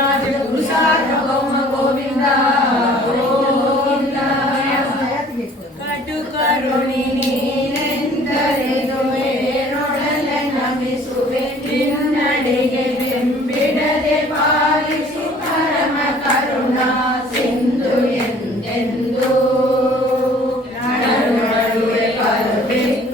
ಶ್ರೀರಾಜ ಗುರು ಸಾರ್ವಭೌಮ ಗೋವಿಂದ ಗೋವಿಂದ. ಕಟು ಕರುಣಿ ನೀನೆಂದರಿದುವೆ ನೊಡಲೆ ನಮಿಸುವೆ ನಿನ್ನಡೆಗೆ ಬೆಂಬಿಡದೆ ಪಾಲಿಸು ಪರಮ ಕರುಣಾ ಸಿಂಧು ಎಂದೆಂದು. ನಡುವೆ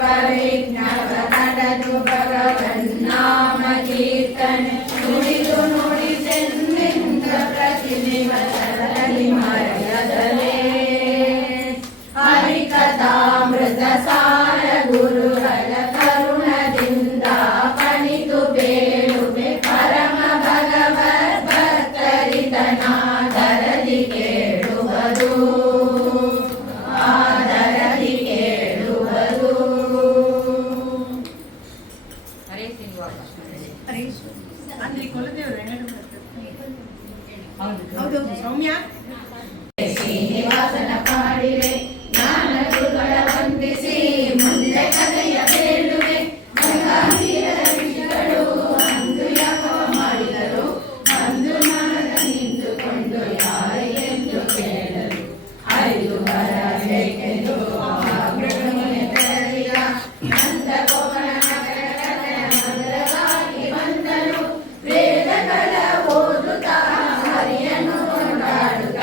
ಪರಿಜ್ಞಾನ ನಡೆದು ಭಗವನ್ನಾಮ ಕೀರ್ತನೆ ನುಡಿದು ನುಡಿಸೆನ್ನಿಂದ ಪ್ರತಿನಿವಸರಲ್ಲಿ ಮರೆಯದಲೇ. ಹರಿಕಥಾಮೃತ ಸಾರ ಗುರುಗಳ ಕರುಣದಿಂದ ಪಣಿದು ಬೇಳುವೆ ಪರಮ ಭಗವದ್ ಭಕ್ತರಿದನಾದರದಿ ಕೇಳುವುದು ಆದರದಿ ಕೇಳುವುದು. ಹರೇ ಶ್ರೀನಿವಾಸ. ಅಂದ್ರೆ ಕೊಲದೇವರು ಹೌದು ಸೌಮ್ಯ. ಶ್ರೀನಿವಾಸನ ಪಾಡಿವೆ ಜ್ಞಾನ ಗುರುಗಳ ವಂದಿಸಿ ಮುಂದೆ ಕಥೆಯ ಬೇಡುವೆ. ಗಂಗಾಧೀರದ ಋಷಿಗಳು ಅಂದು ಯಾಗವ ಮಾಡಿದರು ಅಂದು ಮನದ ನಿಂತುಕೊಂಡು ಯಾರು ಎಂದು ಕೇಳಲು. ಐದು ಬರಬೇಕೆಂದು ಮಹಾಗೃಹಕ್ಕೆ ತೆರಳಿದ ನಂದಗೋಪನ ನಗರವಾಗಿ ಬಂದರು. ವೇದಗಳ ಓದುತ್ತಾ ಹರಿಯನ್ನು ಕೊಂಡಾಡುತ್ತ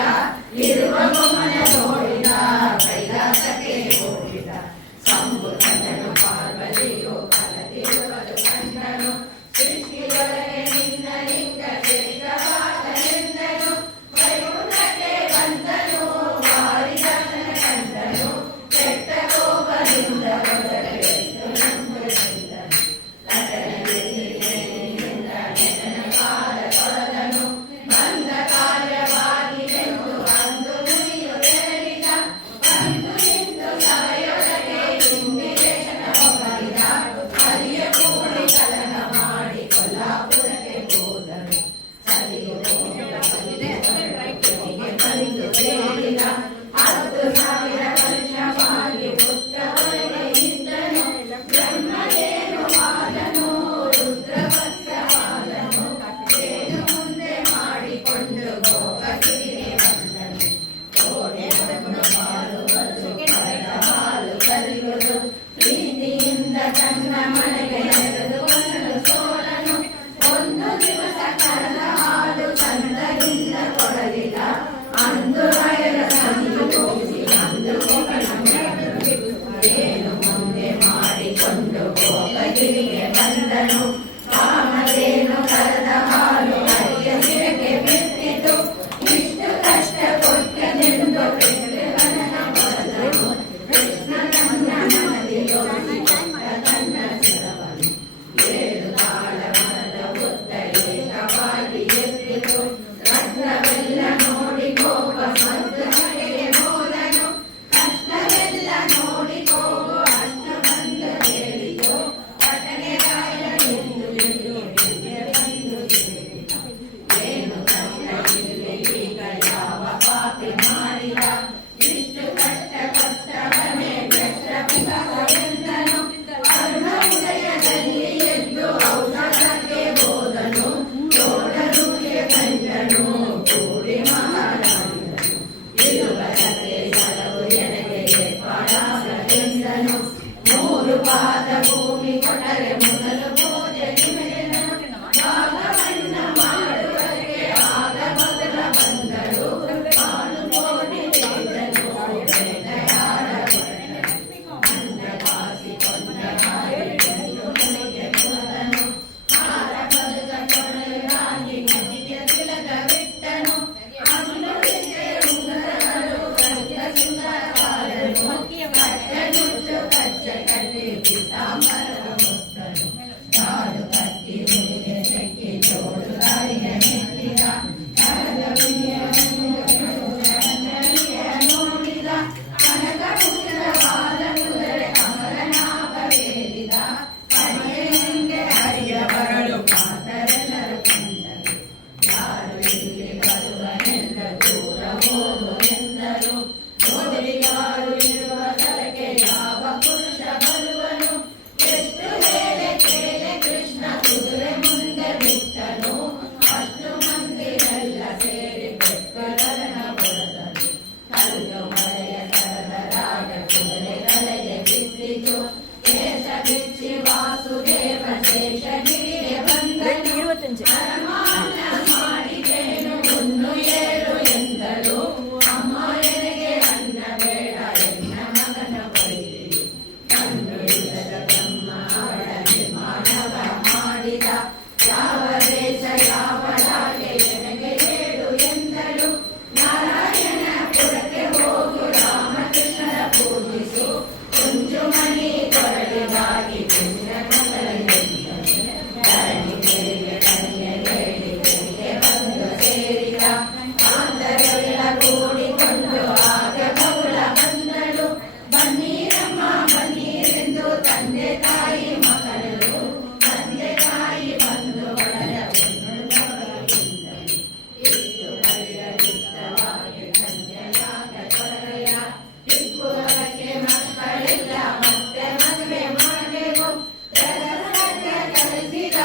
ಆಂತರೆಲ್ಲ ಕೂಡಿಕೊಂಡು ಆಗ ಬೌಲ ಬಂದಳು. ಬನ್ನಿರಮ್ಮ ಬನ್ನಿರೆಂದು ತಂದೆ ತಾಯಿ ಮಕ್ಕಳು, ತಂದೆ ತಾಯಿ ಬಂದು ಎಷ್ಟು ಪರಿಗಣಿತವಾಗಿ ಸಂಜೆಯಾಗ ಕೊರಯ ಇಬ್ಬರಕ್ಕೆ ಮಕ್ಕಳೆಲ್ಲ ಮತ್ತೆ ಮದುವೆ ಮಾಡಬೇಕು. ಕಲಿಸಿದ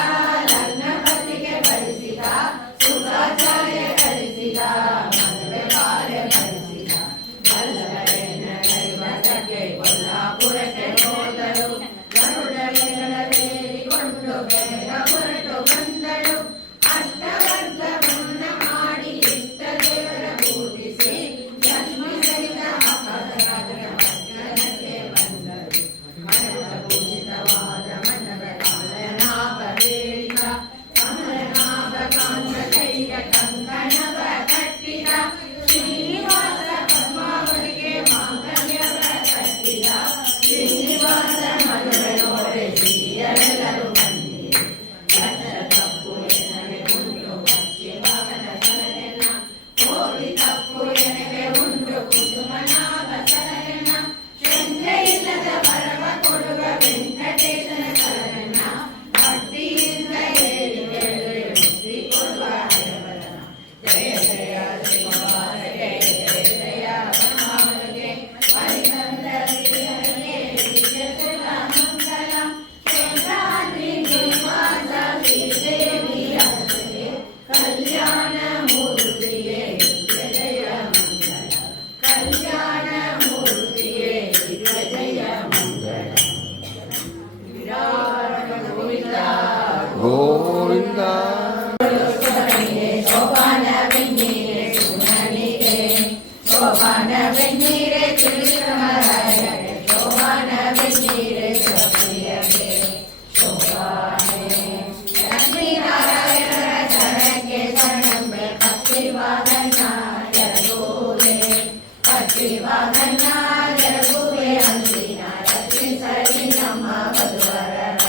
ಲಗ್ನ ಪತ್ರಿಕೆ ಬರೆಸಿದ, ಶುಭಾಚಾರ್ಯ ಕಲಿಸಿದ, ಮದುವೆ ಕಾರ್ಯ ನಡೆಸಿದ. ಬಲ್ಲವರೆನ್ನ ಕೈವಸಕ್ಕೆ ಕೊಲ್ಲಾಪುರಕ್ಕೆ ಹೋದರು. ಗರುಡವೇರಿಕೊಂಡು ಬೇಗ ಹೊರಟು ಬಂದಳು. ಅಷ್ಟವರ್ಗವನ್ನ ಮಾಡಿ ಇಷ್ಟ ದೇವರ ಪೂಜಿಸಿ ಜನ್ಮಿಸಲಿದ ವರ್ಗನಕ್ಕೆ ಬಂದರು. ಪೂಜಿತವಾದ ಮನದ ಕಮಲನಾಭ ಬೇಡಿದ, ಕಮಲನಾಭ ಕಾಂತ ಕೈಯ ಕಂಕಣವ ಕಟ್ಟಿದ. ಶ್ರೀನಿವಾಸ ಪದ್ಮಾವತಿಗೆ ಮಾಂಗಲ್ಯವ ಕಟ್ಟಿದ. ಶ್ರೀನಿವಾಸ ಮಧುರನೋರೆ ಶ್ರೀಯರೆಲ್ಲರೂ ಬಂದಿರಿ. ತಪ್ಪು ಎನಗೆ ಉಂಟು ಪಶ್ಚಿಮವನ ಸಲಹೆನ, ಕೋರಿ ತಪ್ಪು ಎನಗೆ ಉಂಟು ಕುಸುಮನಾಭ ಸಲಹೆನ. ಶ್ರದ್ಧೆ ಇಲ್ಲದ ಬರವ ಕೊಡುವ ವೆಂಕಟೇಶನ ಸಲಹೆನ. ಭಕ್ತಿಯಿಂದ ಹೇಳಿ ಕೇಳಿ ಮುಕ್ತಿ ಕೊಡುವ ಹಯವರನ. ಜಯ ಜಯ ಶ್ರೀನಿವಾಸ ಜಯ ಜಯ ಜಯ ಪರಮಾವತಿಗೆ ಪರಿಸಂದ ವಿಜಯನಿಗೆ ವಿಜಯಸಲ ಮಂಗಲ. ಕ್ಷೇತ್ರಾದ್ರಿ ನಿವಾಸ ಶ್ರೀದೇವಿ ಅರಸಗೆ ಕಲ್ಯಾಣ ಮೂರ್ತಿಗೆ ಜಯ ಜಯ ಮಂಗಲ. ಕಲ್ಯಾಣ ಮೂರ್ತಿಗೆ ಜಯ ಜಯ ಮಂಗಲ. ವಿರಾಟ ಗೋವಿಂದ ಗೋವಿಂದ ಶೋಭಾನ ಬೆನ್ನೀರೆ ಸುಮನಿಗೆ, ಶೋಭಾನ ಬೆನ್ನೀರೆ ತ್ರಿವಿಕ್ರಮರಾಯಗೆ, ಶೋಭಾನ ಬೆನ್ನೀರೆ ಸುಪ್ರಿಯಗೆ. ಶೋಭಾನೆ ಲಕ್ಷ್ಮೀನಾರಾಯಣರ ಶರಣಕ್ಕೆ ಶರಣಂಬೆ ಭಕ್ತಿವಾದನ ಜರಗುವೆ, ಭಕ್ತಿವಾದನ ಜರಗುವೆ ಅಂದಿನ ರಕ್ಷಿಸಲಿ ನಮ್ಮ ವಧುವರರ.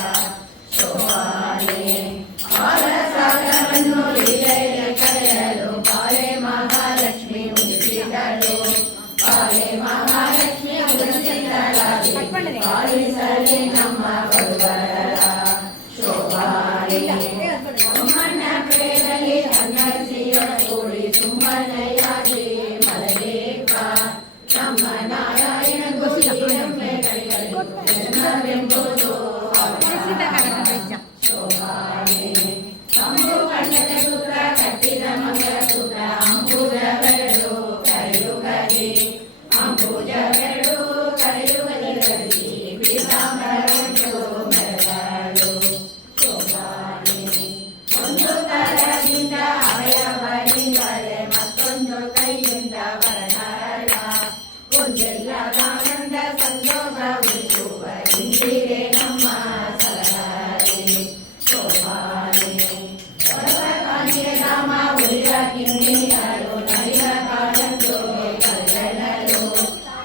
ಶೋಭಾನೆ ಬಾಲಸಾಗರವನ್ನು ಲೀಲೆಯ ಕರೆಯಲು ಬಾಲೆ ಮಹಾಲಕ್ಷ್ಮಿ ಉಳಿಸಿದಳು. ಬಾಲೆ ಮಹಾಲಕ್ಷ್ಮಿ ಉಳಿಸಿದಳಾಗಿ ಪಾಲಿಸಲಿ ನಮ್ಮ ವಧುವರರ. ಶೋಭಾನೆ ಸುಮ್ಮನ ಪ್ರೇರಲ್ಲಿ ಅನ್ನಸಿಯೊಳಗೂಡಿ ಸುಮ್ಮನೆಯಾಗಿ ಮಲಗೇಕ. ನಮ್ಮ ನಾರಾಯಣ ಗೋವಿಂದೆಂಬೆ ಕೈಯಲ್ಲಿ ಜನ್ಮವೆಂಬುದು ಅವಳ. ಶೋಭಾನೆ ಅಂಬು ಕಣ್ಣದ ಸೂತ್ರ ಕಟ್ಟಿದ ಮಂಗಲಸೂತ್ರ, ಅಂಬುಜವೆರಡು ಕರೆಯುಗಲಿ, ಅಂಬುಜವೆರಡು ಕರೆಯುಗಲಿ ಧರಿಸಿ ಪೀತಾಂಬರವನ್ನು ಮೆರೆದಳು. ಶೋಭಾನೆ ಒಂದು ಕರದಿಂದ ಅವಯವನಿಂದಲೇ ಮತ್ತೊಂದು ಕೈಯಿಂದ ಬರದಾಳ. ಒಂದೆಲ್ಲದಾನಂದ ಸಂತೋಷ ಉಳಿಸುವ ಇಂದಿರೆ ನಮ್ಮ ಸಲಹರಿ. ಶೋಭಾನೆ ಸರ್ವಕಾಂತಿಯ ಧಾಮ ಉಳಿದ ಕಿಂಡಿಗಳು ನಲಿದ ಕಾಲಂದು ಕಲ್ಲನಲು.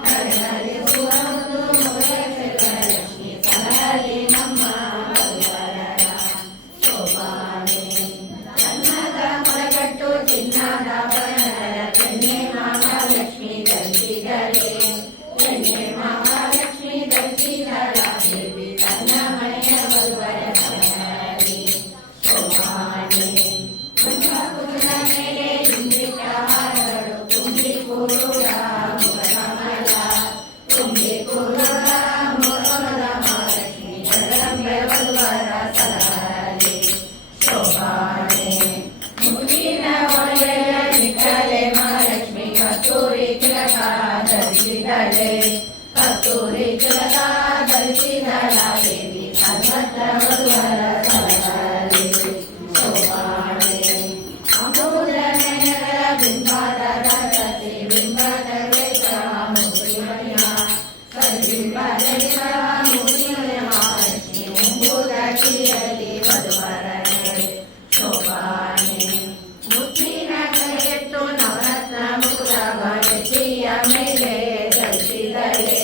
ನರನಲಿಸುವ ಒಂದು ಮೊರೆಸೆಲ್ಲ ಲಕ್ಷ್ಮಿ ಸಲಹರಿ ನಮ್ಮ ವಧುವರರ. ಶೋಭಾನೆ ಕನ್ನದ ಮೊಳಗಟ್ಟು ಚಿನ್ನದ ಬಣ್ಣದ ಕೆನ್ನೆ ಮಹಾಲಕ್ಷ್ಮಿ ಧರಿಸಿದಳೆ. ಕೆನ್ನೆ ಮಹಾಲಕ್ಷ್ಮಿ ಧರಿಸಿದಳ ದೇವಿ ತನ್ನ ಮನೆಯ ವಧುವರ ಸಲಹರಿ. ಶೋಭಾನೆ ಕುಂಭಕುಂಡ ಮೇಲೆ ಇಂದ್ರಿಕ ಹಾರಗಳು ತುಂಬಿ ಕೂರುಳ ಮುಖಕಮಲ. ತುಂಬಿ ಕೂರುಳ ಮುಖದ ಮಹಾಲಕ್ಷ್ಮಿ ಜಗದಂಬೆ ವಧುವರ ಸಲಹರಿ. ಶೋಭಾನೆ ಮುತ್ತಿನ ಒಳೆಯ ನಿಕ್ಕಲೆ ಮಹಾಲಕ್ಷ್ಮಿ ಕಸ್ತೂರಿ ತಿಲಕ ಧರಿಸಿದಳೆ. ಕಸ್ತೂರಿ ತಿಲಕ ಧರಿಸಿದಳ ದೇವಿ ಸರ್ವತ್ರ ವಧುವರ ಸಲಹರಿ. ಶೋಭಾನೆ ಅಮೂಲ್ಯ ನೆನೆಗಳ ಬಿಂಬದ ರಸತಿ ಬಿಂಬದ ವೇಷ ಮುಗಿಮಯ. ಕಲ್ಬಿಂಬದ ಮುಗಿಮಯ ಮಹಾಲಕ್ಷ್ಮಿ ಮುಂಬುದ ಕಿರಲಿ ವಧುವರನೆ. ಶೋಭಾನೆ ಮುತ್ತಿನ ಕೈಗೆಟ್ಟು ನವರತ್ನ ಮುಕುದ ನೆತ್ತಿಯ ಮೇಲೆ ಧರಿಸಿದಳೆ.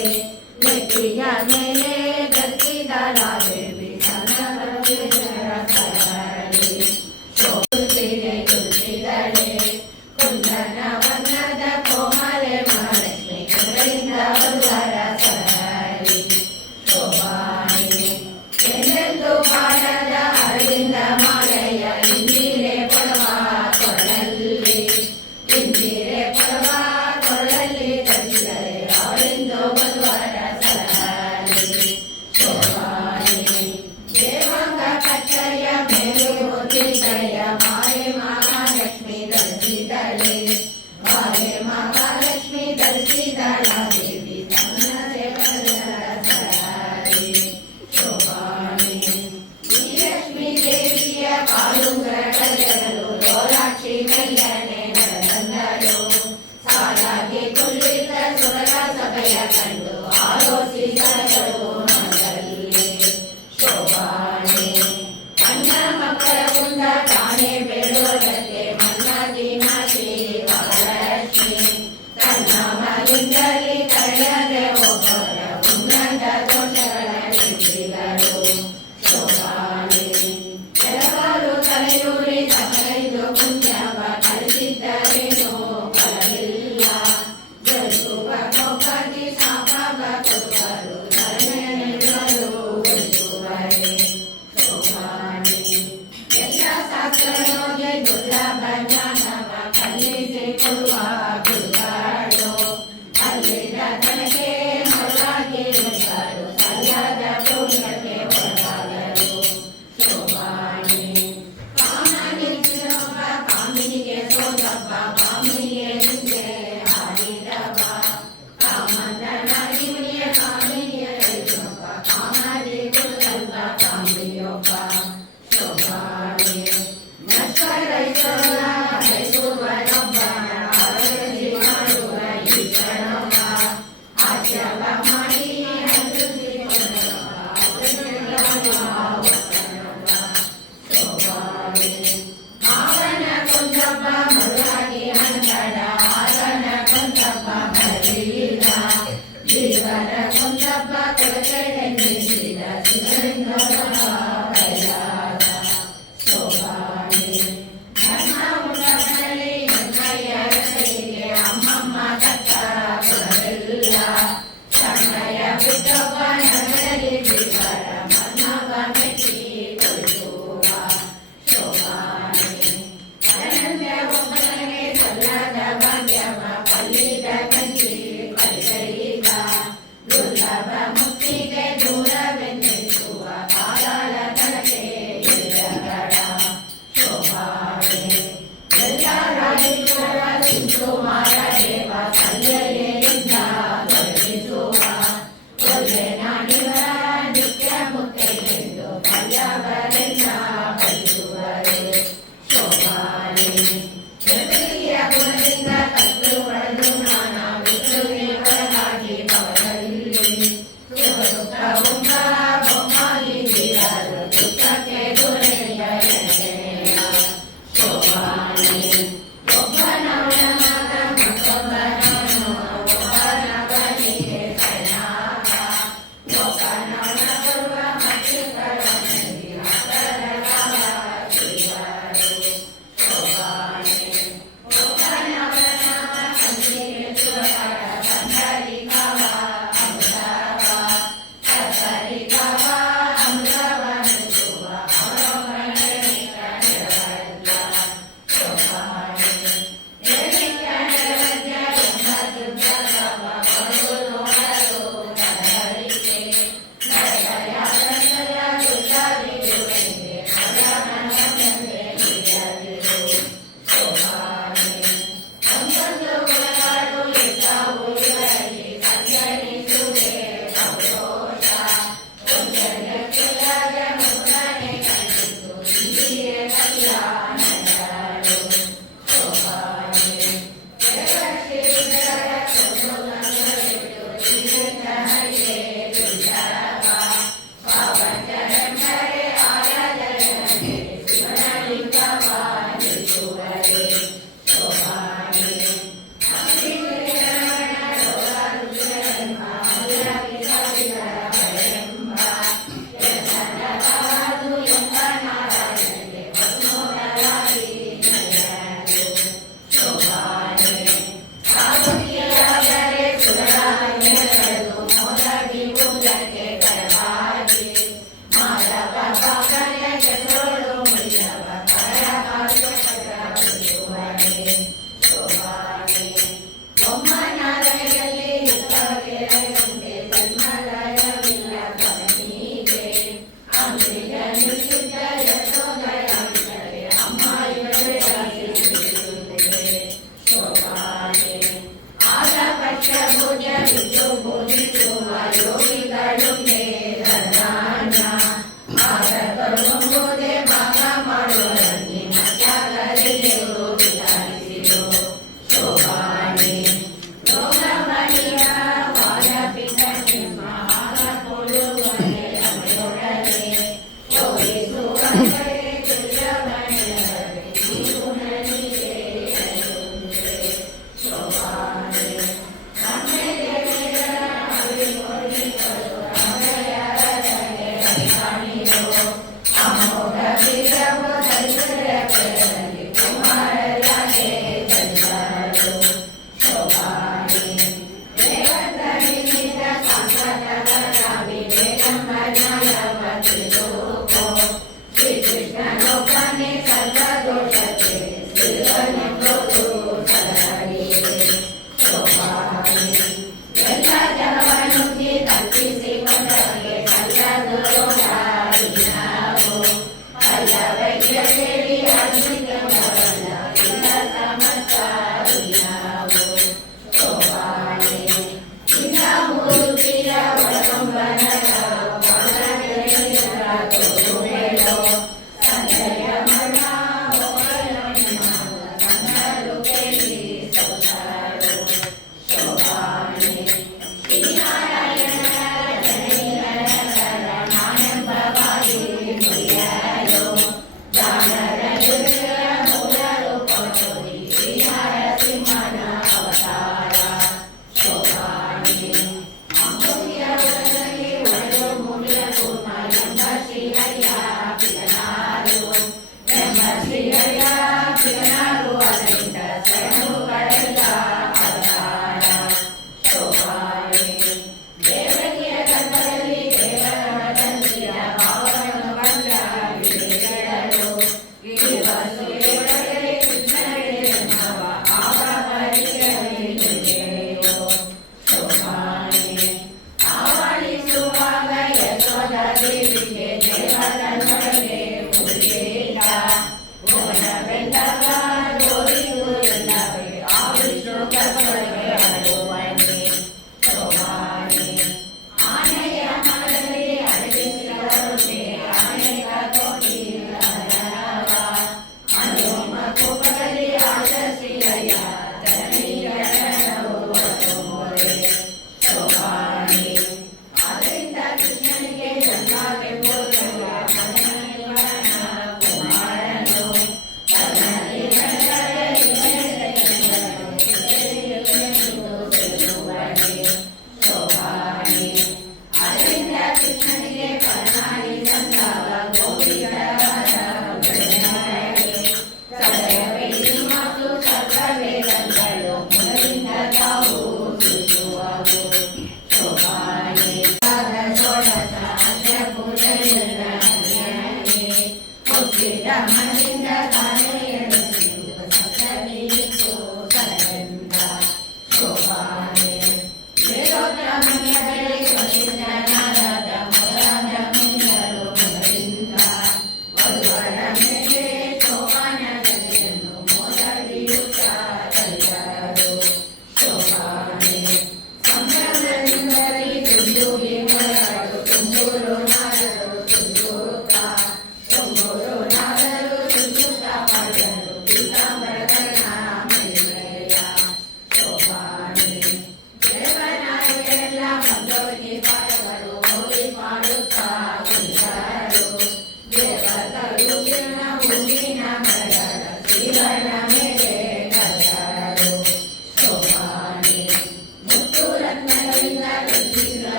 ನೆತ್ತಿಯ ಮೇಲೆ ಧರಿಸಿದಳ ದೇವಿ ಸಲಹರಿ. ತುಳಸಿದಳೆ ಕುಂದನ ವರ್ಣದ ಕೋಮಲೆ ಮಹಾಲಕ್ಷ್ಮಿ ಕೃಪೆಯಿಂದ ಬರುವರ ಸರಳಿ ಶೋಭಾನಿ ಎಂದೆಂದು ಕಾಣದ ಅರವಿಂದ ಮಾಲೆಯ ಇಂದಿರೆ ಪಡವ ಕೊರಳಲ್ಲಿ ಇಂದಿರೆ ಪಡವ ಕೊರಳಲ್ಲಿ ಧರಿಸಿದರೆ ಅವಳೆಂದು ಬರುವರ ಸರಳಿ ಶೋಭಾನಿ ದೇವಾಂಗ ಕಟ್ಟೆಯ ಮೇಲೆ ಹೊತ್ತಿದೆಯ ಮಾಯೆ ಮಹಾಲಕ್ಷ್ಮಿ ಧರಿಸಿದಳೆ ಮಾಯೆ ಮಹಾಲಕ್ಷ್ಮಿ ಧರಿಸಿದಳ ದೇವಿ ತನ್ನ ಸೇವಕರ ಸರಳಿ ಶೋಭಾನಿ ಈ ಲಕ್ಷ್ಮೀ ದೇವಿಯ ಕಾಲುಂಗರಗಳು ಲೋಲಾಕ್ಷಿ ಕಲ್ಯಾಣೆ ನಡೆದಂದಳು ಸಾಲಾಗಿ ಕುಳ್ಳಿದ್ದ ಸುರರ ಸಭೆಯ ಕಂಡು ಆಲೋಚಿಸಿದಳು ಮನದಲ್ಲಿ ಶೋಭಾನಿ ಅಣ್ಣ ಮಕ್ಕಳ ಮುಂದ ತಾನೇ ಬೇಡುವುದಕ್ಕೆ ಮನ್ನಾಗಿ ನಾಶಿ ಮಹಾಲಕ್ಷ್ಮಿ ತನ್ನ ಮಲಿಂಗಲಿ ಕಳೆಯದೆ ಒಬ್ಬರ ಉನ್ನತ ದೋಷಗಳ ನಿಂತಿದಳು ಶೋಭಾನಿ ಕೆಲವರು ತಲೆಯೂರಿ ತಮಗೈದು ಪುಣ್ಯವ ಕಲಿಸಿದ್ದರೇನೋ ಫಲವಿಲ್ಲ ಜಯಿಸುವ ಕೋಪದಿ ಸಾಪಾಗ ಕೊಡುವರು ಧರ್ಮನೆಗಳು ಉಳಿಸುವರೆ ಶೋಭಾನಿ ಎಲ್ಲ ಶಾಸ್ತ್ರಯೋಗಿ ದುರ್ಲಭ ಜ್ಞಾನವ ಕಲಿಸಿಕೊಡುವ ಗುರುಗಳು ಅಲ್ಲಿನ ತನಗೆ ಮರುಳಾಗಿ ಉಳಿದರು ಸಲ್ಲದ ಪುಣ್ಯಕ್ಕೆ ಒಳಗಾದರು ಶೋಭಾನಿ ಕಾಮನಿಗಿರುವ ಕಾಮಿನಿಗೆ ಸೋದಪ್ಪ ಕಾಮಿನಿಗೆ ಹಿಂದೆ ಹಾಡಿದವ ಕಾಮಂದನಾಗಿ ಮುನಿಯ ಕಾಮಿನಿಯ ಕೈಸೊಬ್ಬ ಕಾಮದಿ ಕುರುದಲ್ಪ ಕಾಮಿಯೊಬ್ಬ ಶೋಭಾನಿ ನಶ್ವರೈತನ ಬಯಸುವನೊಬ್ಬನ ಆರತಿ ಮಾಡುವ ಈಶ್ವರನೊಬ್ಬ ಆಜ್ಯವ ಮಾಡಿ ಶೋಭಾನಿ ಮಾವನ ಕೊಂದಪ್ಪ ಮರುಳಾಗಿ ಹಂತಡ ಆರನ ಕೊಂದಪ್ಪ ಬರಲಿಲ್ಲ ಜೀವನ ಕೊಂದಪ್ಪ ಕೊಳಕೆಡೆ ನಿಲ್ಲಿಸಿದ ಶಿವಲಿಂಗ ಬಯಲಾದ ಶೋಭಾನಿ ನನ್ನ ಉಳ್ಳವನಲ್ಲಿ ಎನ್ನಯ್ಯ ರಸಲಿಗೆ ಅಮ್ಮಮ್ಮ ಕಟ್ಟಡ ಕೊಡಲಿಲ್ಲ ಸಣ್ಣಯ್ಯ ಬಿಟ್ಟೊಬ್ಬ ನಗರಲ್ಲಿ ಜೀವನ ಮನ್ನವ ಮೆಚ್ಚಿ ಕೊಡಿಸುವ ಶೋಭಾನಿ ಅನನ್ಯ ಒಬ್ಬನಿಗೆ ಸಲ್ಲದ ಭಾಗ್ಯವ ಕಲ್ಲಿದ ಕಂಚಿ ಕಲಿಗೈದ ದುರ್ಲಭ ಮುಕ್ತಿಗೆ ದೂರವೆನ್ನಿಸುವ ಪಾದಾಳ ತನಕೆ ಇಲ್ಲಗಡ ಶೋಭಾನಿ ಎಲ್ಲ ರಾಜೇಶ್ವರ ಸಿಂಧು ಮಾರದೇವ ಕಲ್ಲೆಯಿಂದ ದೊರಕಿಸುವ ಒಳ್ಳೆ ನಾಡಿವರ ನಿತ್ಯ ಮುಕ್ತೆಗೆಂದು ಕಲ್ಯವರೆಲ್ಲ ಬಯಸುವರೆ ಶೋಭಾನಿ ಪ್ರಕೃತಿಯ ಗುಣದಿಂದ ಕತ್ತು ಹೊಡೆದು ನಾನಾ ವಿಕೃತಿ ಒಳಗಾಗಿ ಅವರಲ್ಲಿ ಸುಖ ಉಂಟ ಬೊಮ್ಮಾಗಿ ಬೀರಲು ದುಃಖಕ್ಕೆ ದೊರೆಯ ಎಣ್ಣೆಯ ಶೋಭಾನಿ ಒಬ್ಬನವನ ಮಗ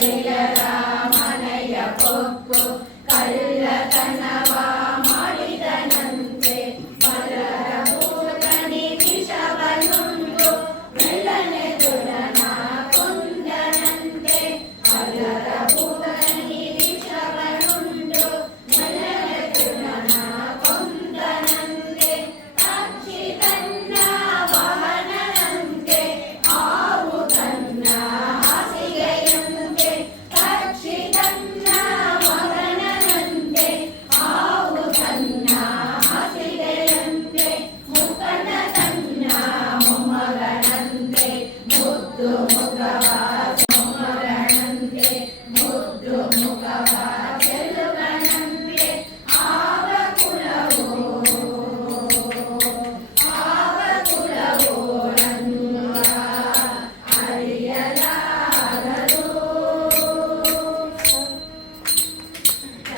ಗೆಳೆಯರ ಮನೆಯ ಕೊಕ್ಕು ಕಳ್ಳತನವ ಮಾಡಿದನಂತೆ ಮಲ್ಲರ ಭೂತನಿ ವಿಷವನ್ನುಂಡು ಮೆಲ್ಲನೆ ದುಡನ ಕೊಂದನಂತೆ ಮಲ್ಲರ ಭೂತನಿ ವಿಷವನ್ನುಂಡು ಮೆಲ್ಲನೆ ದುಡನ ಕೊಂದನಂತೆ ಪಕ್ಷಿ ತನ್ನ ವಾಹನದಂತೆ ಹಾವು ತನ್ನ ಹಾಸಿಗೆಯಂತೆ ಪಕ್ಷಿ ತನ್ನ ವಾಹನದಂತೆ ಹಾವು ತನ್ನ ಹಾಸಿಗೆಯಂತೆ ಮುಖನ ತನ್ನ ಮೊಮ್ಮಗನಂತೆ ಮುದ್ದು ಮುಖವ ಮೊಮ್ಮಗನಂತೆ ಮುದ್ದು ಮುಖವ ಚೆಲುವನಂತೆ ಆವ ಕುಲವೋ ರಂಗ ಅರಿಯಲಾಗದು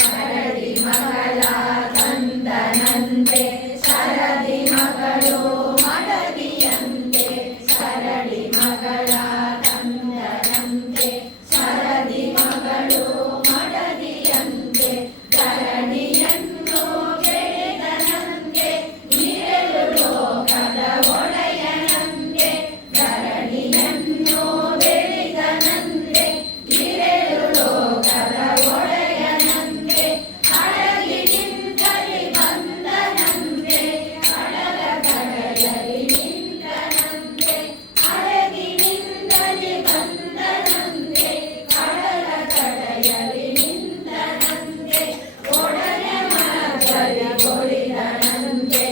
ಕರಡಿ ಮಗಳ ಕಂದನಂತೆ ಸರದಿ ಮಗಳು ಮಡದಿಯಂತೆ ಸರಡಿ ಮಗಳ ಕಂದನಂತೆ ಸರದಿ ಮಗಳು ಮಡದಿಯಂತೆ ಕರಡಿಯನ್ನು ಬೆಳೆದನಂತೆ ನೀರೆಳು ಲೋಕದ ಒಡೆಯನಂತೆ ಕರಡಿಯನ್ನು ಬೆಳೆದನಂತೆ ನೀರೆಳು ಲೋಕದ ಒಡೆಯನಂತೆ ಅಡಗಿ ನಿಂತಲಿ ಬಂದನಂತೆ ಅಡಗ ಕಡೆಯಲಿ ನಿಂತನಂತೆ ಅಡಗಿ ನಿಂತಲಿ ಬಂದನಂತೆ ಕಡಲ ಕಡೆಯಲಿ ನಿಂತನಂತೆ ಒಡನೆ ಮಗಲಿ ಕೊಡಿದನಂತೆ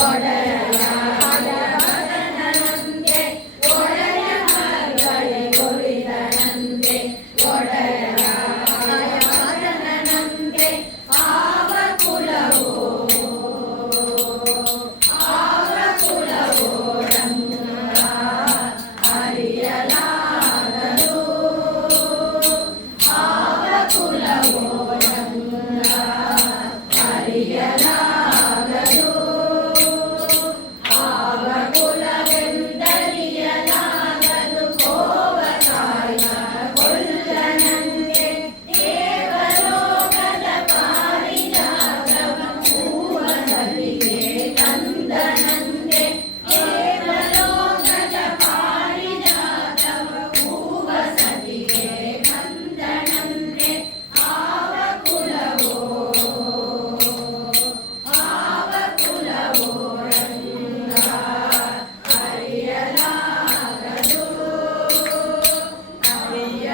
ಒಡೆಯ ಮಗನಂತೆ ಒಡೆಯ ಮಗಲಿ ಕೊಡಿದನಂತೆ ಒಡೆಯ ಮಗನಂತೆ ಆವ ಕುಲವೋ ರಂಗ ಅರಿಯಲಾಗದು ಆವ ಕುಲವೋ ರಂಗ ಅರಿಯಲಾಗದು ಆವ ಕುಲವೆಂದರಿಯಲಾಗದು ಕೋವಕಾಯ ಕೊಲ್ಲನಂತೆ ದೇವಲೋಕದ ಪಾರಿಜಾತವ ಹೂವನಲ್ಲಿಗೆ ತಂದನಂತೆ ದೇವಲೋಕದ ಪಾರಿಜಾತವ ಹೂವಸಲಿಗೆ ತಂದನಂತೆ ಆವ ಕುಲವೋ ರಂಗ ಅರಿಯಲಾಗದು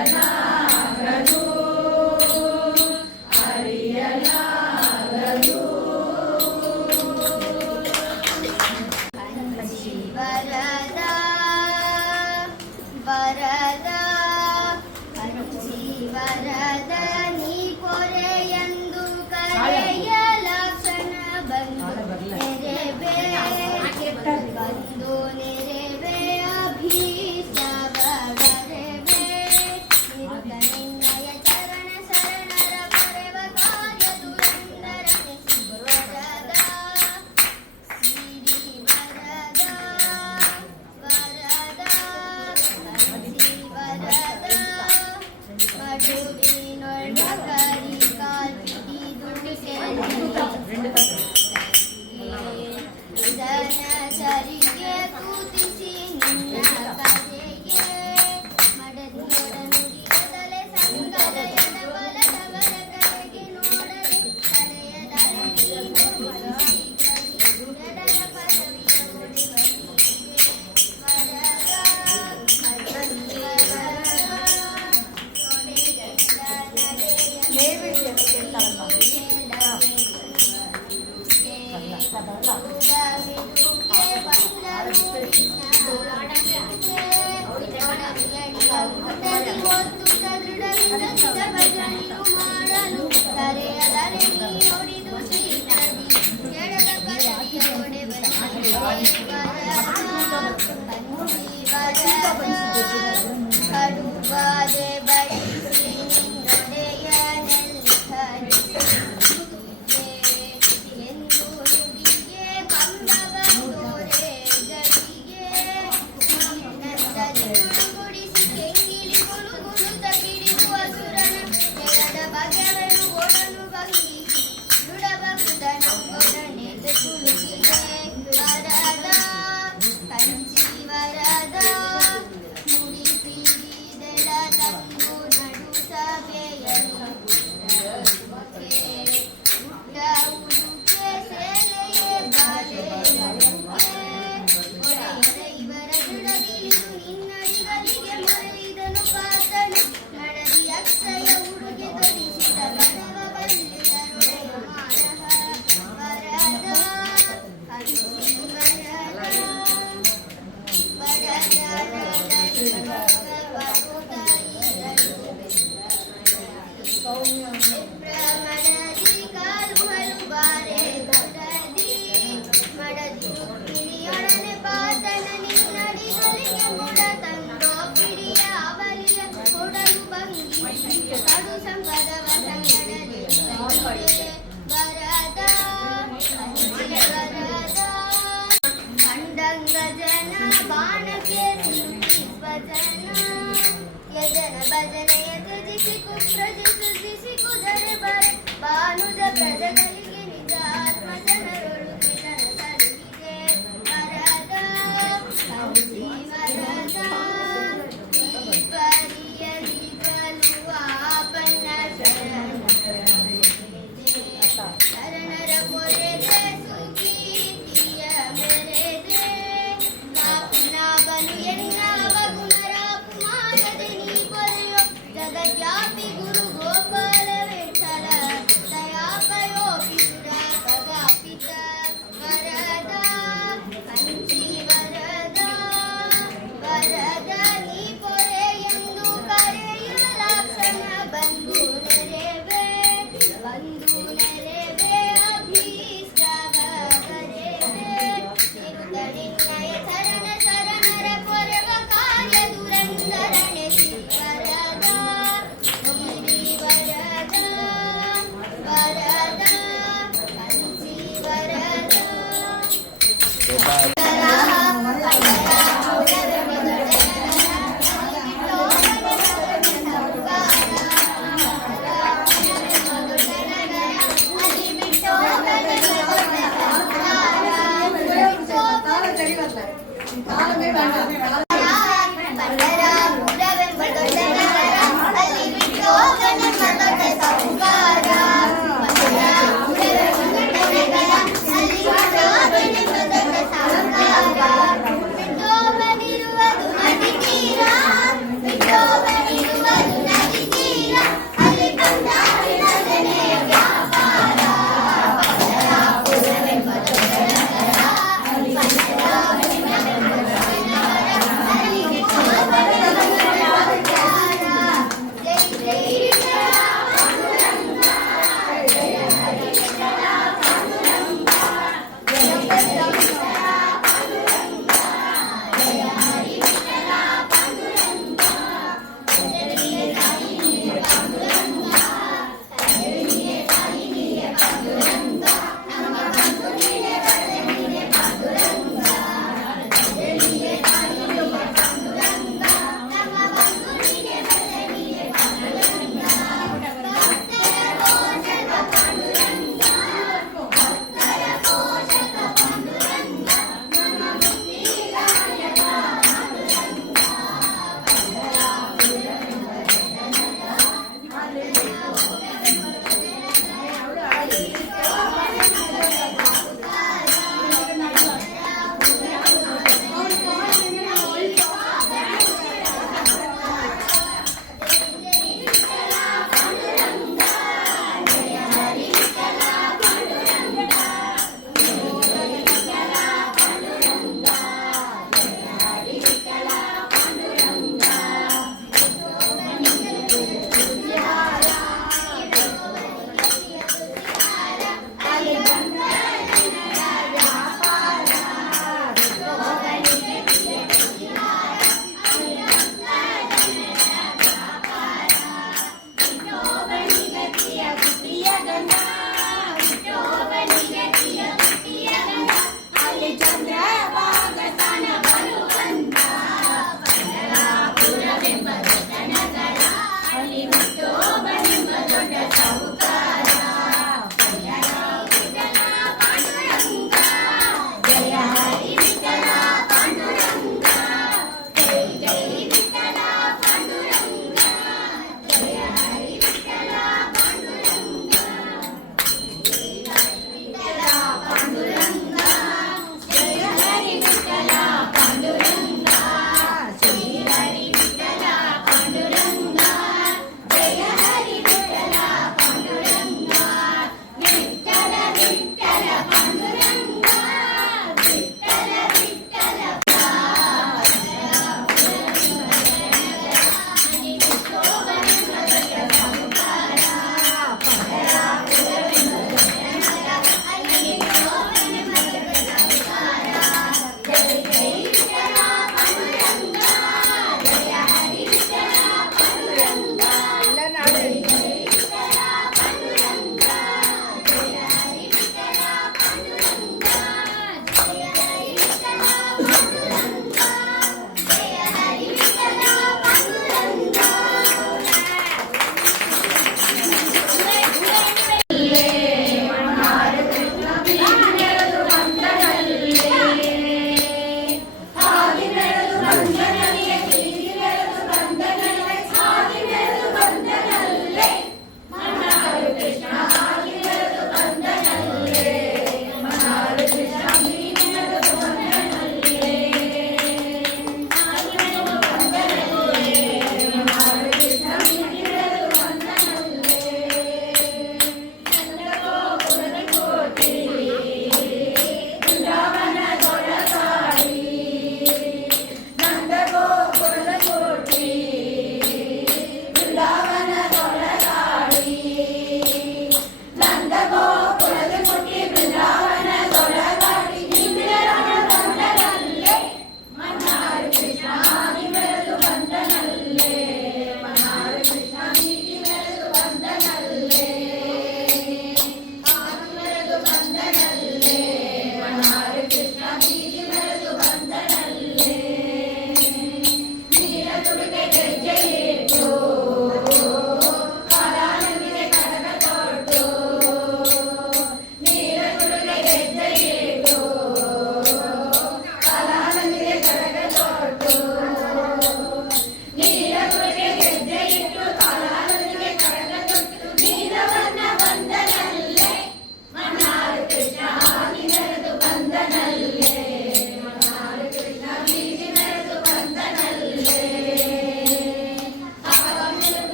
ಅರಿಯಲಾಗದು ಅರಿಯಲಾಗದು ವರದ ವರದ ಹಂಚಿ ವರದ ನೀ ಪೊರೆಯೆಂದು ಕರೆಯ ಲಕ್ಷಣ ಬಂದು ನೆರೆವೆ ಅಭೀಷ್ಟವ ಬರೆವೆ ನಿನ್ನಯ ಚರಣ ಶರಣರ ಪೊರೆವ ಕಾರ್ಯ ದುರಂದರ ವರದ ಸಿರಿ ವರದ ವರದ ಹಂಚಿ ವರದ ಮಡುವಿನೊಳ ಕರಿ ಕಾಲ್ ಪಿಡಿದು ಇದನ ಸರಿಗೆ ಕೂತಿಸಿ ನಿನ್ನ ಕರೆಗೆ ಮಡದಿಯರ ನುಡಿಯದಲೆ ಸಂಗದಯದ ಬಲದವರ ಕರೆಗೆ ನೋಡದೆ ತಲೆಯದರೆ ನೀನು ಮಲಗಿ ಕರಿಯದನ ಪದವಿಯ ಒಡೆವನಿಗೆ ವರದ ಹಂಚಿ ವರದ ತೊಡೆಗೆದ ಕಡುಬಾದೆ ಬಡಿಸಿ ನಿನ್ನೊಡೆಯ ಎಂದು ನುಡಿಗೆ ಕಂಬವ ತೋರೆ ಗಡಿಗೆ ಗುಡಿಸಿ ಕೆಂಗಿಲಿ ಗುಳು ಗುಳುತ ಕಿಡಿಯುವ ಪಂಡರಾಪುರವೆಂಬ ದೊಡ್ಡ ನಗರ, ಅಲ್ಲಿ ಬಿಟ್ಟೋಗನೆಂಬ ದೊಡ್ಡ ಸಾಹುಕಾರ. ಪಂಡರಾಪುರವೆಂಬ ದೊಡ್ಡ ನಗರ, ಅಲ್ಲಿ ಬಿಟ್ಟೋಗನೆಂಬ ದೊಡ್ಡ ಸಾಹುಕಾರ. ಬಿಟ್ಟೋಗನಿರುವುದು ನದಿ ತೀರ, ಬಿಟ್ಟೋಗನಿರುವುದು ನದಿ ತೀರ, ಅಲ್ಲಿ ಬಂದಾಡಿನ ಜನೆಯ ವ್ಯಾಪಾರ. ಪಂಡರಾಪುರವೆಂಬ ದೊಡ್ಡ ನಗರ, ಪಂಡರಾಪುರವೆಂಬ ದೊಡ್ಡ ನಗರ,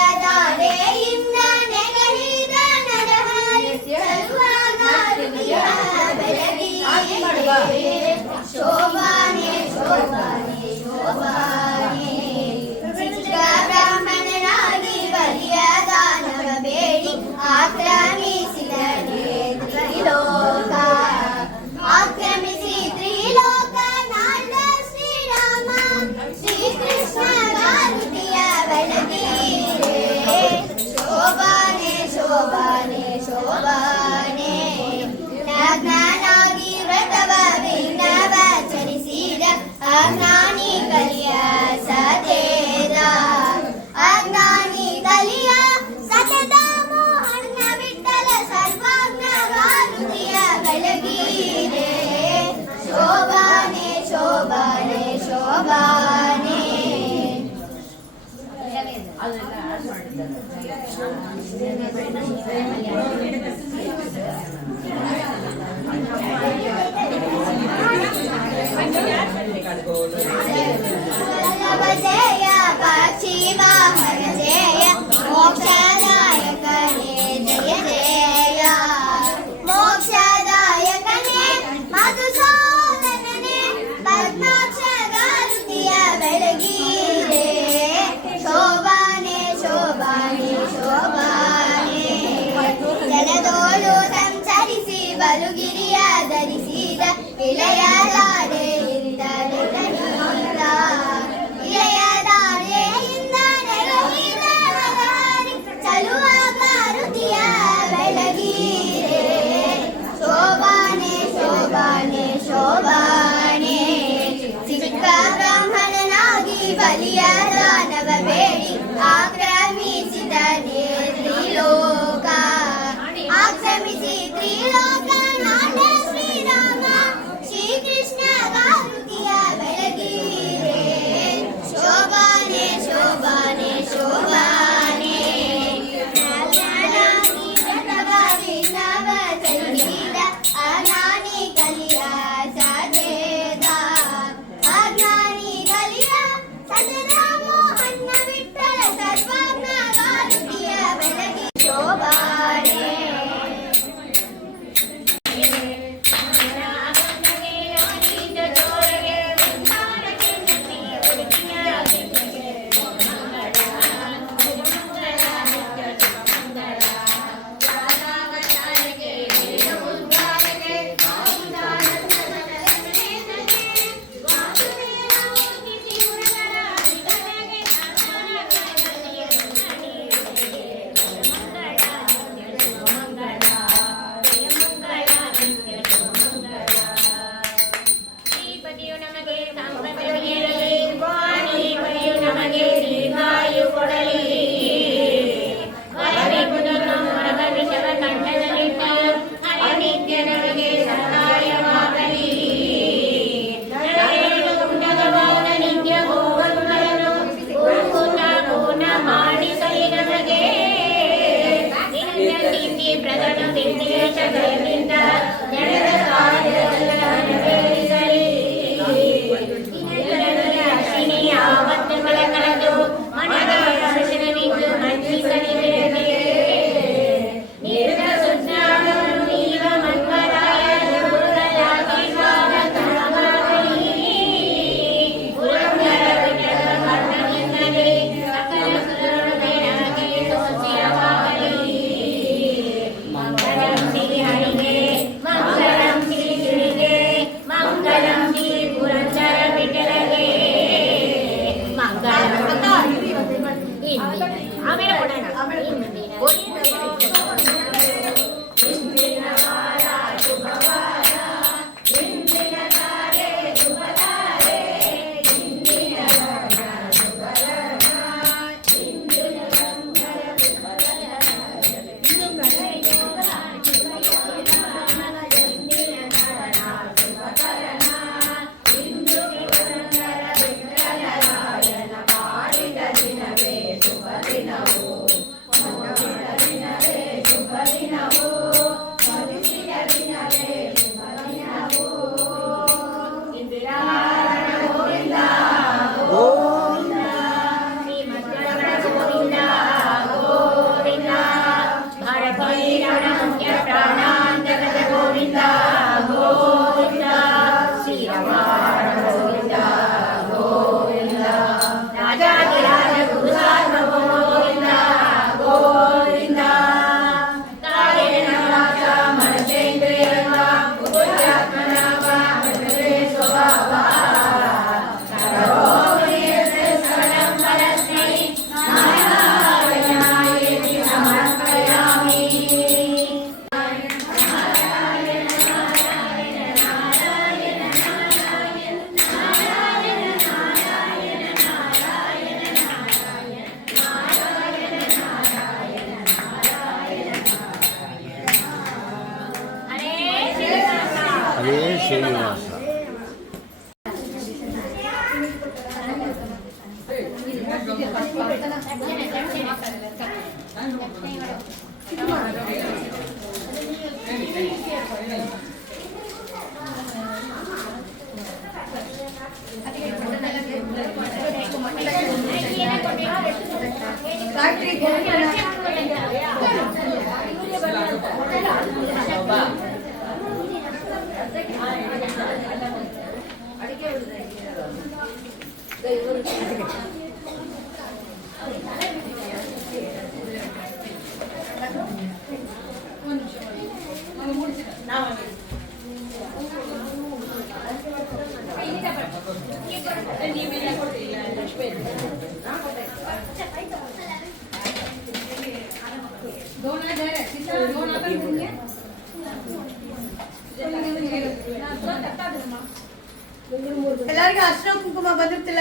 ಇಳೆಯದಾರೆಯಿಂದ ನೆಗಡಿದ ನರಹರಿ ಚಲುವಾಗ ಋತಿಯ ಬೆಳಗಿರೆ ಶೋಭಾನೆ ಶೋಭಾನೆ ಶೋಭಾನೆ ಚಿಕ್ಕ ಬ್ರಾಹ್ಮಣನಾಗಿ ಬಲಿಯ ದಾನವ ಬೇಡಿ ಆಕ್ರಮಿಸಿದ ತ್ರಿಲೋಕ ಆಕ್ರಮಿಸಿ ತ್ರಿಲೋಕ ನಾಡ ಶ್ರೀರಾಮ ಶ್ರೀಕೃಷ್ಣ ಗಾರುತಿಯ ಬೆಳಗಿರೆ ಶೋಭಾನೆ ಶೋಭಾನೆ ಶೋಭಾನೆ ನಗ್ನಾಗಿ ವ್ರತವ ವಿಘ್ನವಚರಿಸಿದ ಅಜ್ಞಾನಿ ಕಲಿಯ ಸತೇದ ಅಜ್ಞಾನಿ ಕಲಿಯ ಸತತ ಮೋಹನ ವಿಠಲ ಸರ್ವಾಜ್ಞ ಗಾರುತಿಯ ಬೆಳಗಿರೆ ಶೋಭಾನೆ ಶೋಭಾನೆ ಶೋಭಾನೆ ಜಯ ಪಕ್ಷಿ ವಾಹನ ಜಯ ಮೋಕ್ಷದಾಯಕನೇ ಜಯ ಜಯ ಮೋಕ್ಷದಾಯಕನೇ ಮಧುಸೂದನನೇ ಪದ್ಮಾಕ್ಷ ಗಾರುತಿಯ ಬೆಳಗಿರೆ ಶೋಭಾನೆ ಶೋಭಾನೆ ಶೋಭಾನೆ ಜಲದೋಳು ಸಂಚರಿಸಿ ಬಲುಗಿರಿಯ ಧರಿಸಿದ ಇಳೆಯದಾರೆಯಿಂದ ನೆರಳಿದ ಇಳೆಯದಾರೆಯಿಂದ ನೆರಳಿದ ನರಹರಿ ಚಲುವಾಗ ಋತಿಯ ಬೆಳಗಿರೆ ಶೋಭಾನೆ ಶೋಭಾನೆ ಶೋಭಾನೆ ಚಿಕ್ಕ ಬ್ರಾಹ್ಮಣನಾಗಿ ಬಲಿಯ ದಾನವ ಬೇಡಿ ಆಕ್ರಮಿಸಿದ ತ್ರಿಲೋಕ ಆಕ್ರಮಿಸಿ ತ್ರಿಲೋಕ ನಾಡ ಶ್ರೀರಾಮ ಶ್ರೀಕೃಷ್ಣ ಗಾರುತಿಯ ಬೆಳಗಿರೆ ಶೋಭಾನೆ ಶೋಭಾನೆ ಶೋಭಾನೆ ವ್ರತವ ವಿಘ್ನವಚರಿಸಿದ ಅಜ್ಞಾನಿ ಕಲಿಯ ಸತೇದ ಅಜ್ಞಾನಿ ಕಲಿಯ ಸತತ ಮೋಹನ ವಿಠಲ ಸರ್ವಾಜ್ಞ ಗಾರುತಿಯ ಬೆಳಗಿ ಶೋಭಾನೆ ಎಲ್ಲರಿಗೂ ಅರ್ಶಿನ ಕುಂಕುಮ ಬಂದಿರ್ತಿಲ್ಲ.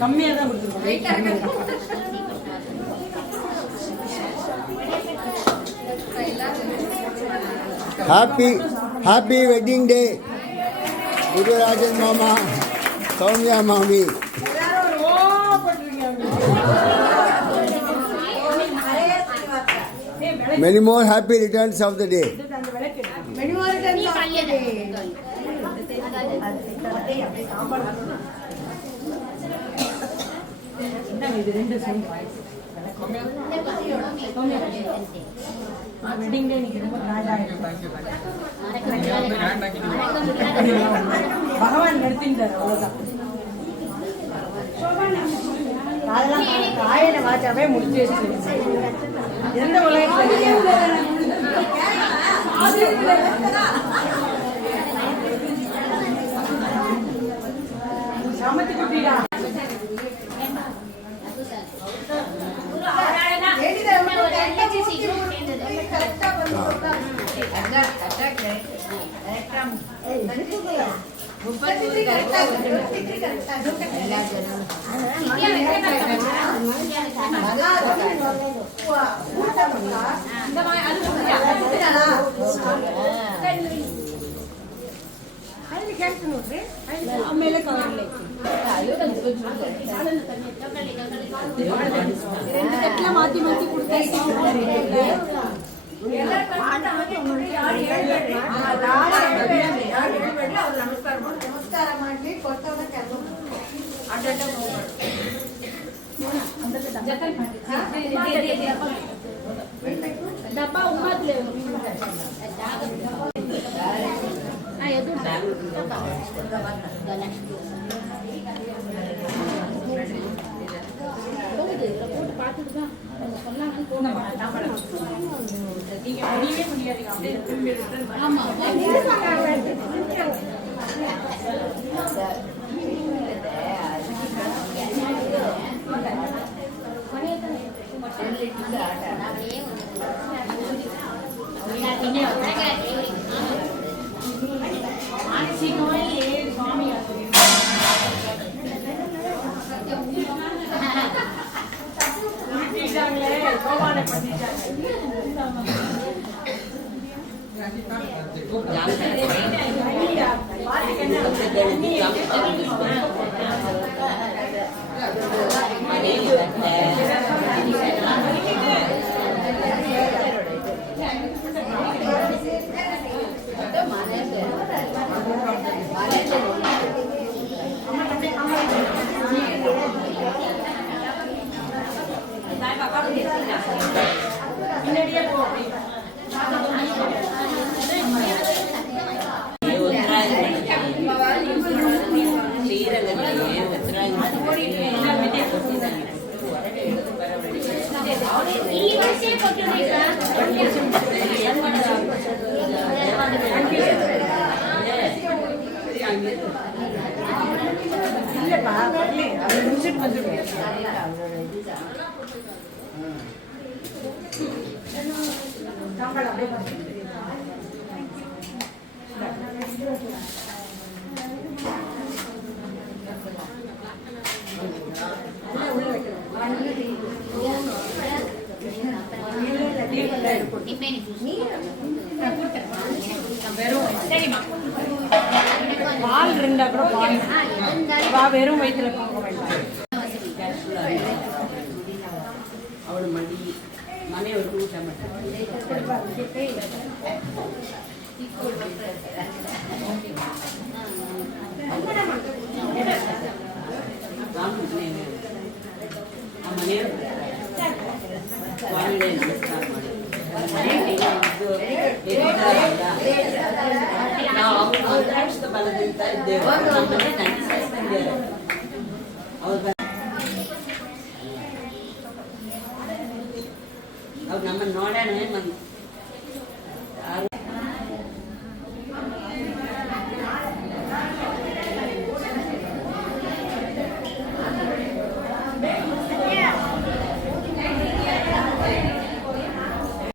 கம்மியாக தான் ஹாப்பி வெட்டிங் டே குருராஜன் மாமா, சௌமியா மாமி. Many more happy returns of the day. Many more returns of the day. Wedding day பகவான் நடத்தின்றார். அவ்வளோதான். அதெல்லாம் காயில வாச்சாவே முடிச்சு எந்த உலகத்துல சமத்து குட்டிடா. ಆಮೇಲೆ ಮಾತಿ ಮಾತಿ ಕೊಡ್ತಾ ನಮಸ್ಕಾರ ಮಾಡಿ ಕೊಟ್ಟವ್ರ ಡಬ್ಬ ಉಮ್ಮದ್ಲೆ ಈ ವರ್ಷ ಕೊಟ್ಟಿದ್ದೀರಾ பால் இருந்தா கூட வா வெறும் வயிற்றுல போக வேண்டாம். ಅವಳು ಮಡಿ ಮನೆಯವ್ರಿಗೆ ಊಟ ಆ ಮನೆಯವರು ಸ್ವಾಮಿಗಳೇ ನಮಸ್ಕಾರ ಮಾಡಿ ನಾವು ಅದೃಷ್ಟ ಬಲದಿಂದ ಇದ್ದೇವೆ ನಮ್ಮಲ್ಲಿ ನಡೆಸಿದ್ದಾರೆ ಅವ್ರು ನಮ್ಮನ್ನು ನೋಡೋಣ